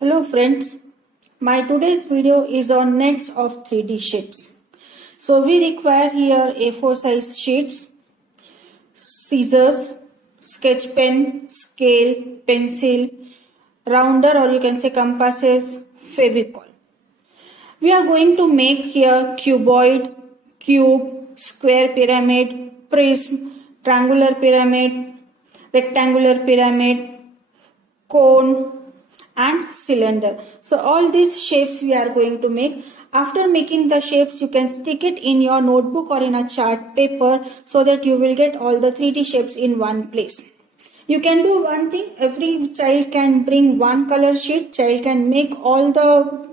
Hello friends, my today's video is on nets of 3D shapes. So we require here A4 size sheets, scissors, sketch pen, scale, pencil, rounder or you can say compasses, Fevicol. We are going to make here cuboid, cube, square pyramid, prism, triangular pyramid, rectangular pyramid, cone and cylinder. So all these shapes we are going to make. After making the shapes, you can stick it in your notebook or in a chart paper so that you will get all the 3D shapes in one place. You can do one thing, every child can bring one color sheet, child can make all the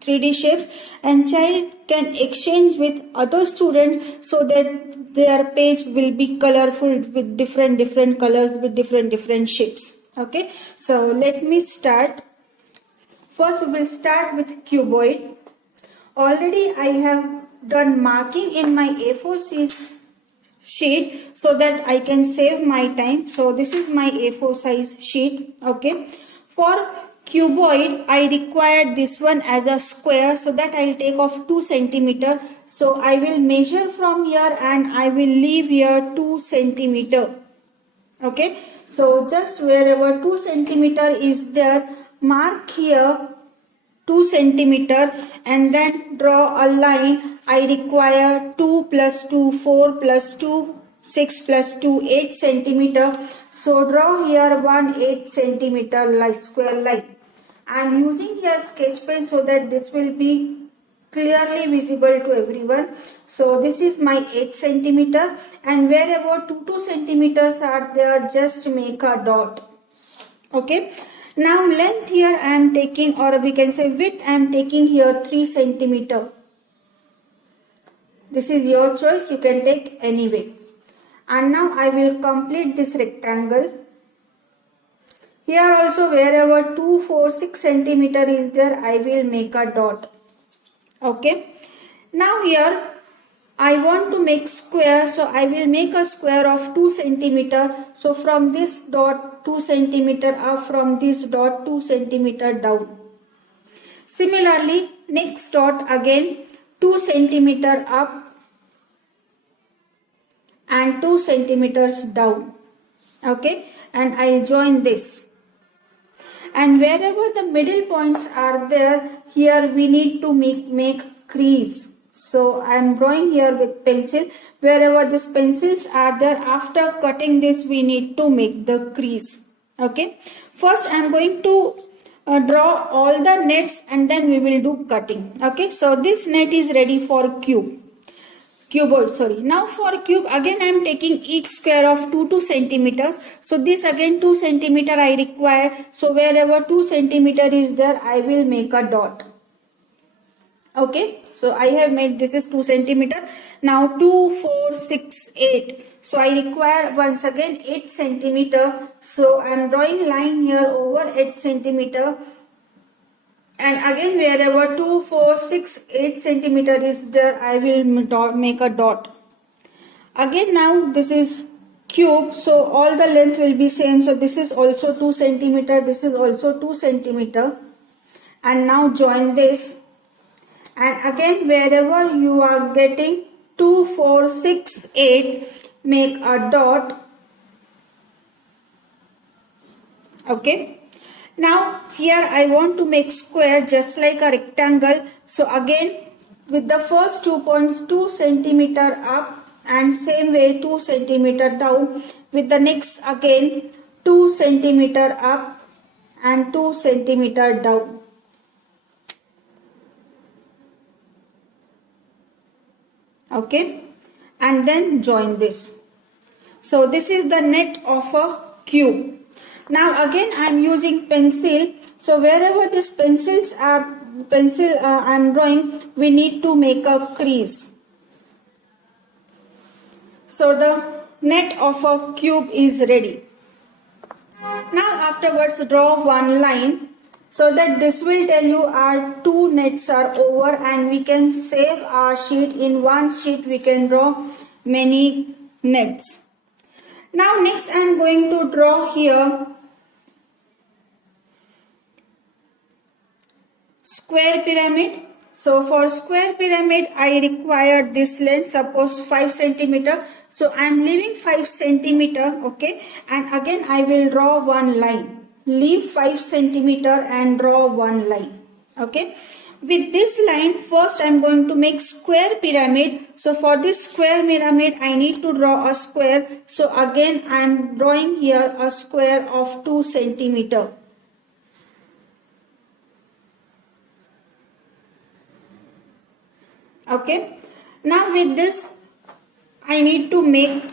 3D shapes and child can exchange with other students so that their page will be colorful with different colors with different shapes. Okay, so let me start. First we will start with cuboid. Already I have done marking in my A4 sheet so that I can save my time. So this is my A4 size sheet. Okay, for cuboid I required this one as a square, so that I'll take off 2 centimeter. So I will measure from here and I will leave here 2 centimeter. Okay, so just wherever 2 centimeter is there, mark here 2 centimeter and then draw a line. I require 2 plus 2, 4 plus 2, 6 plus 2, 8 centimeter. So draw here 8 centimeter square line. I am using here sketch pen so that this will be clearly visible to everyone. So this is my 8 centimeter and wherever 2 centimeters are there, just make a dot. Okay. Now length here I am taking, or we can say width I am taking here 3 centimeter. This is your choice, you can take anyway. And now I will complete this rectangle. Here also wherever 2, 4, 6 centimeter is there, I will make a dot. Okay. Now here I want to make square, so I will make a square of 2 centimeter. So from this dot 2 centimeter up, from this dot 2 centimeter down. Similarly, next dot again 2 centimeter up and 2 centimeters down. Okay, and I'll join this. And wherever the middle points are there, here we need to make crease. So I am drawing here with pencil. Wherever these pencils are there, after cutting this we need to make the crease. Okay. First I am going to draw all the nets and then we will do cutting. Okay. So this net is ready for cuboid, sorry. Now for cube, again I am taking each square of 2 centimeters. So this again 2 centimeter I require. So wherever 2 centimeter is there, I will make a dot. Okay, so I have made, this is 2 centimeter. Now 2, 4, 6, 8. So I require once again 8 centimeter. So I am drawing line here over 8 centimeter. And again wherever 2, 4, 6, 8 centimeter is there, I will make a dot. Again now this is cube, so all the length will be same. So this is also 2 centimeter, this is also 2 centimeter. And now join this. And again wherever you are getting 2, 4, 6, 8, make a dot. Okay. Now here I want to make square just like a rectangle. So again with the first 2 points 2 centimeter up and same way 2 centimeter down. With the next again 2 centimeter up and 2 centimeter down. Okay, and then join this. So this is the net of a cube. Now again I am using pencil. So wherever these pencils are, I am drawing, we need to make a crease. So the net of a cube is ready. Now afterwards draw one line so that this will tell you our 2 nets are over and we can save our sheet. In one sheet we can draw many nets. Now next I am going to draw here square pyramid. So for square pyramid, I require this length, suppose 5 centimeter. So I am leaving 5 centimeter, okay, and again I will draw one line. Leave 5 centimeter and draw one line, okay. With this line, first I am going to make square pyramid. So for this square pyramid, I need to draw a square. So again I am drawing here a square of 2 centimeter. Okay. Now with this, I need to make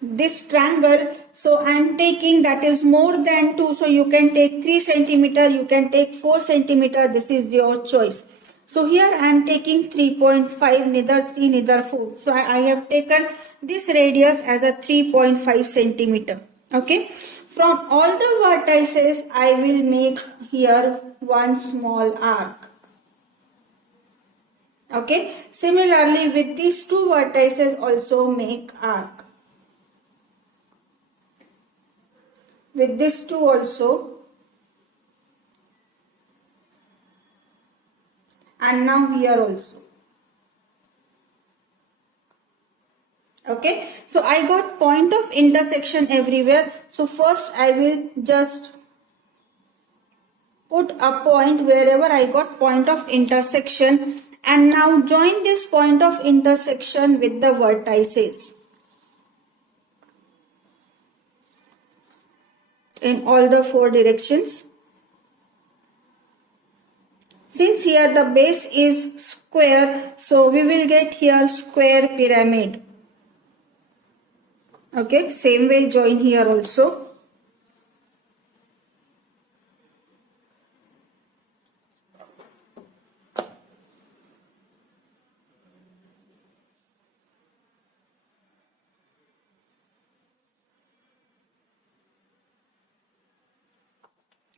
this triangle. So I am taking, that is more than 2. So you can take 3 centimeter, you can take 4 centimeter. This is your choice. So here I am taking 3.5, neither 3 neither 4. So I have taken this radius as a 3.5 centimeter. Okay. From all the vertices, I will make here one small arc. Okay. Similarly, with these two vertices also make arc. With this two also. And now here also. Okay. So I got point of intersection everywhere. So first I will just put a point wherever I got point of intersection. And now join this point of intersection with the vertices in all the 4 directions. Since here the base is square, so we will get here square pyramid. Okay, same way join here also.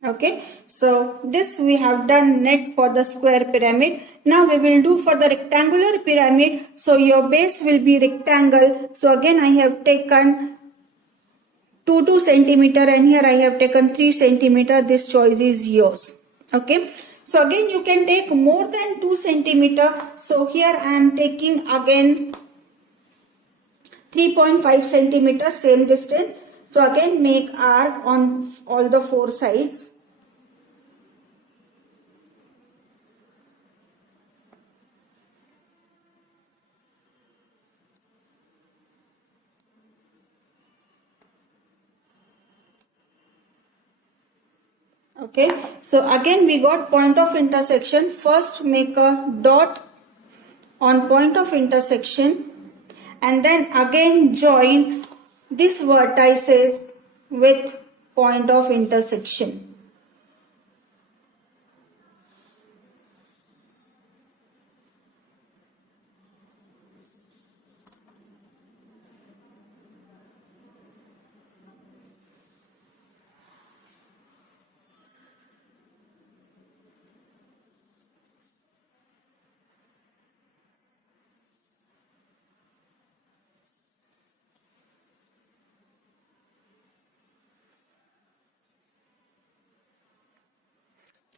Okay, so this we have done net for the square pyramid. Now we will do for the rectangular pyramid. So your base will be rectangle. So again I have taken 2 centimeter and here I have taken 3 centimeter. This choice is yours. Okay, so again you can take more than 2 centimeter. So here I am taking again 3.5 centimeter, same distance. So again make arc on all the 4 sides. Okay, so again we got point of intersection. First make a dot on point of intersection and then again join these vertices with point of intersection.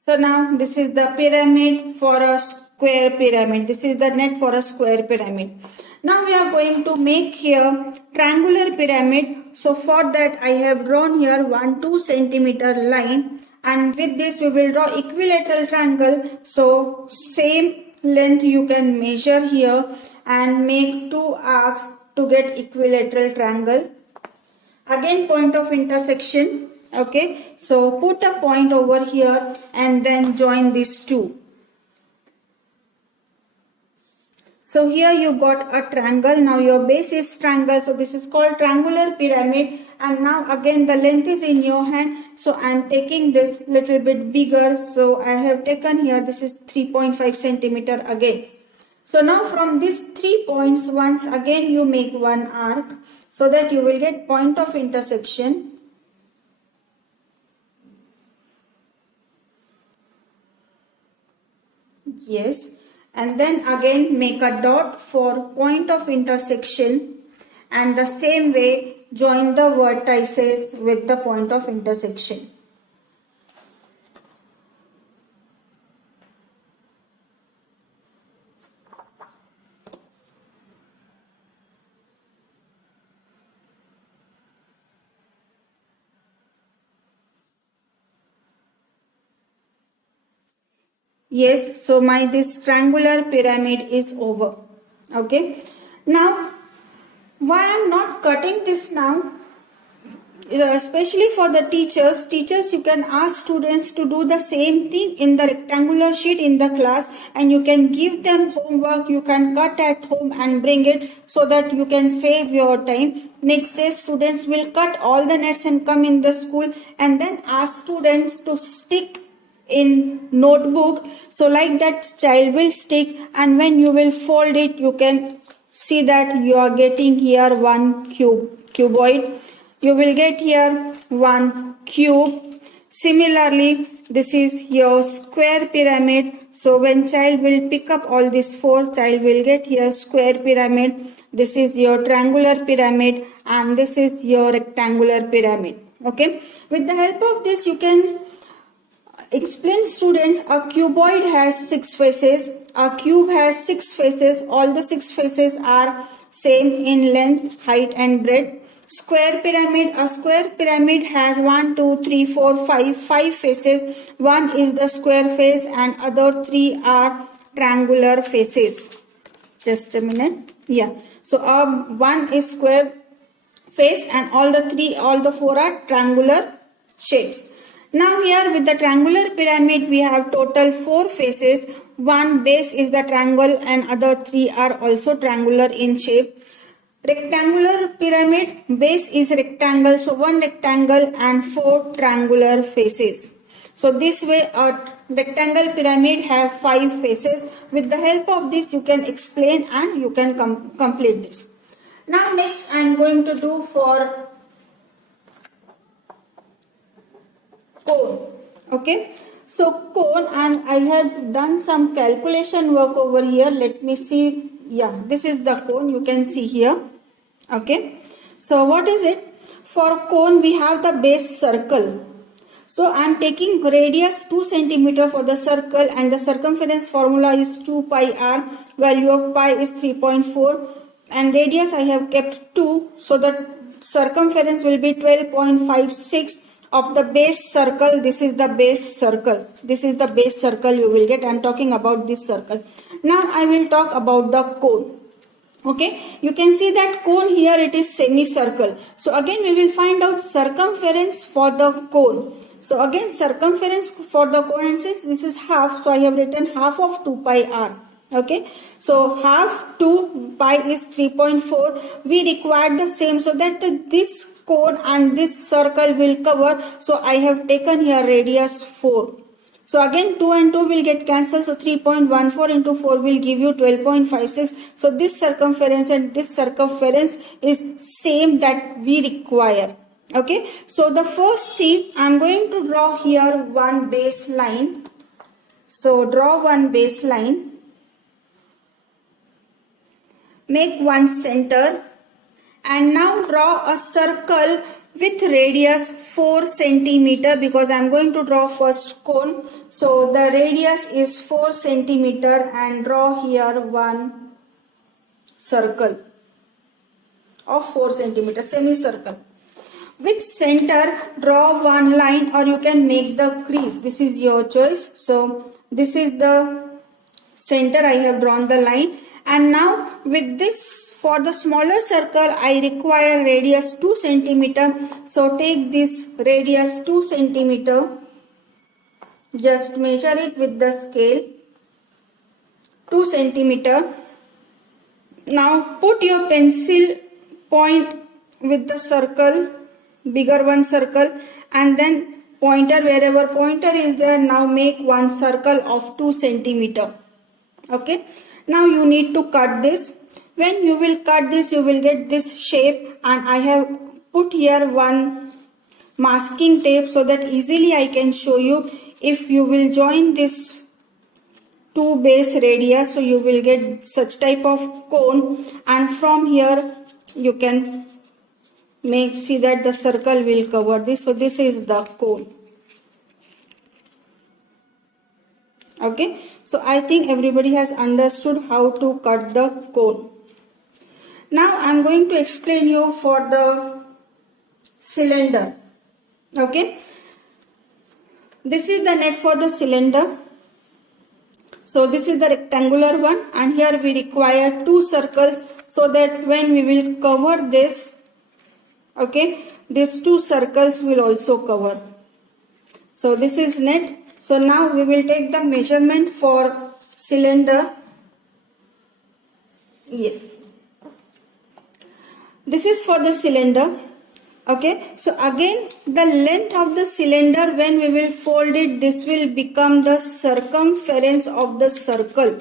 So now this is the pyramid for a square pyramid. This is the net for a square pyramid. Now we are going to make here triangular pyramid. So for that I have drawn here 2 centimeter line, and with this we will draw equilateral triangle. So same length you can measure here and make 2 arcs to get equilateral triangle. Again point of intersection. Okay, so put a point over here and then join these two. So here you got a triangle. Now your base is triangle. So this is called triangular pyramid. And now again the length is in your hand. So I am taking this little bit bigger. So I have taken here, this is 3.5 centimeter again. So now from these 3 points, once again you make one arc so that you will get point of intersection. Yes, and then again make a dot for point of intersection, and the same way join the vertices with the point of intersection. Yes, so my this triangular pyramid is over. Okay. Now, why I'm not cutting this now? Especially for the teachers, you can ask students to do the same thing in the rectangular sheet in the class, and you can give them homework. You can cut at home and bring it so that you can save your time. Next day students will cut all the nets and come in the school, and then ask students to stick in notebook, so like that child will stick, and when you will fold it, you can see that you are getting here one cuboid. You will get here one cube. Similarly, this is your square pyramid. So when child will pick up all these four, child will get here square pyramid. This is your triangular pyramid, and this is your rectangular pyramid. Okay. With the help of this, you can explain students a cuboid has 6 faces. A cube has 6 faces. All the 6 faces are same in length, height and breadth. Square pyramid, a square pyramid has 1, 2, 3, 4, 5 faces. One is the square face and other 3 are triangular faces. Just a minute. Yeah. So one is square face and all the 4 are triangular shapes. Now here with the triangular pyramid we have total 4 faces. One base is the triangle and other 3 are also triangular in shape. Rectangular pyramid, base is rectangle, so 1 rectangle and 4 triangular faces. So this way a rectangle pyramid have 5 faces. With the help of this you can explain and you can complete this. Now next I am going to do for cone. Okay. So cone, and I had done some calculation work over here. Let me see. Yeah, this is the cone. You can see here. Okay. So what is it? For cone we have the base circle. So I am taking radius 2 cm for the circle, and the circumference formula is 2 pi r. Value of pi is 3.4 and radius I have kept 2. So the circumference will be 12.56 of the base circle. This is the base circle. This is the base circle you will get. I am talking about this circle. Now I will talk about the cone. Okay, you can see that cone here it is semicircle. So again we will find out circumference for the cone. So again circumference for the cone, and since this is half, so I have written half of 2 pi r. Okay, so half 2 pi is 3.4. We require the same so that this cone and this circle will cover. So I have taken here radius 4. So again 2 and 2 will get cancelled. So 3.14 into 4 will give you 12.56. So this circumference and this circumference is same that we require. Okay. So the first thing I am going to draw here one baseline. So draw one baseline. Make one center. And now draw a circle with radius 4 cm, because I am going to draw first cone. So the radius is 4 cm and draw here one circle of 4 cm, semicircle. With center draw one line, or you can make the crease. This is your choice. So this is the center. I have drawn the line. And now with this, for the smaller circle I require radius 2 cm. So take this radius 2 cm. Just measure it with the scale. 2 cm. Now put your pencil point with the circle, bigger one circle, and then pointer, wherever pointer is there, now make one circle of 2 cm. Okay. Now you need to cut this. When you will cut this, you will get this shape, and I have put here one masking tape so that easily I can show you. If you will join this two base radius, so you will get such type of cone, and from here you can see that the circle will cover this. So this is the cone. Okay. So I think everybody has understood how to cut the cone. Now I am going to explain you for the cylinder. Okay. This is the net for the cylinder. So this is the rectangular one, and here we require 2 circles, so that when we will cover this, okay, these 2 circles will also cover. So this is net. So now we will take the measurement for cylinder. Yes, this is for the cylinder. Okay, so again the length of the cylinder, when we will fold it, this will become the circumference of the circle.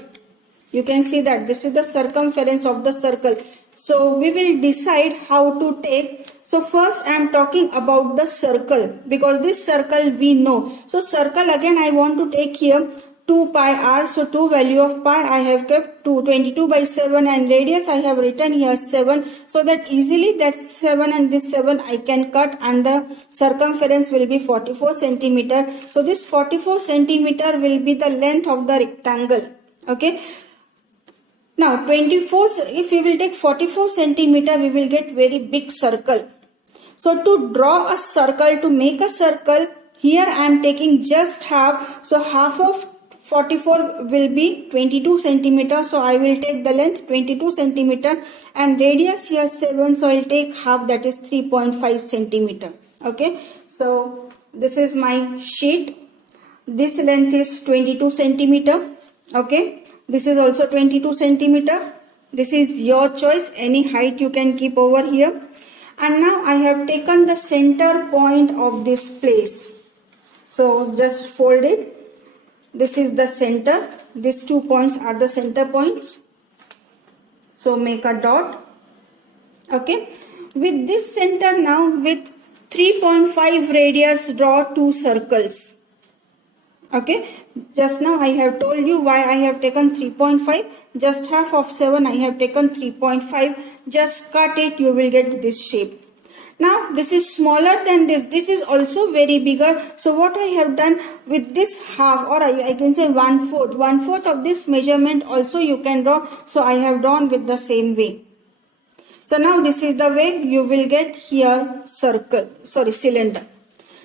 You can see that this is the circumference of the circle. So we will decide how to take. So first I am talking about the circle, because this circle we know. So circle, again I want to take here 2 pi r. So 2 value of pi I have kept 22 by 7, and radius I have written here 7, so that easily that 7 and this 7 I can cut, and the circumference will be 44 centimeter. So this 44 centimeter will be the length of the rectangle. Okay. Now 24, if we will take 44 centimeter, we will get very big circle. So to draw a circle, to make a circle, here I am taking just half. So half of 44 will be 22 centimeter. So I will take the length 22 centimeter, and radius here 7. So I will take half, that is 3.5 centimeter. Okay. So this is my sheet. This length is 22 centimeter. Okay. This is also 22 centimeter. This is your choice. Any height you can keep over here. And now I have taken the center point of this place. So just fold it. This is the center. These 2 points are the center points. So make a dot. Okay. With this center now, with 3.5 radius, draw 2 circles. Okay. Just now I have told you why I have taken 3.5. Just half of 7 I have taken 3.5. Just cut it, you will get this shape. Now this is smaller than this. This is also very bigger. So what I have done with this half, or I can say 1/4. 1/4 of this measurement also you can draw. So I have drawn with the same way. So now this is the way you will get here cylinder.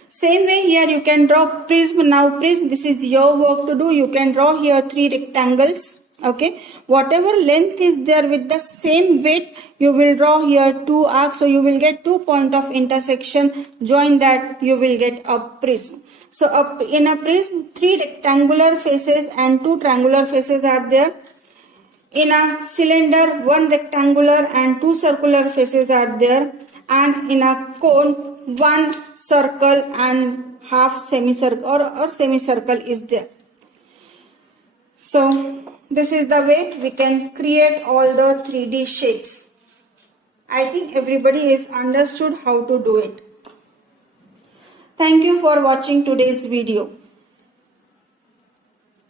Same way here you can draw prism. Now prism, this is your work to do. You can draw here 3 rectangles. Okay, whatever length is there with the same width, you will draw here 2 arcs. So you will get 2 points of intersection. Join that, you will get a prism. So in a prism, 3 rectangular faces and 2 triangular faces are there. In a cylinder, 1 rectangular and 2 circular faces are there. And in a cone, 1 circle and half semicircle or semicircle is there. So this is the way we can create all the 3D shapes. I think everybody is understood how to do it. Thank you for watching today's video.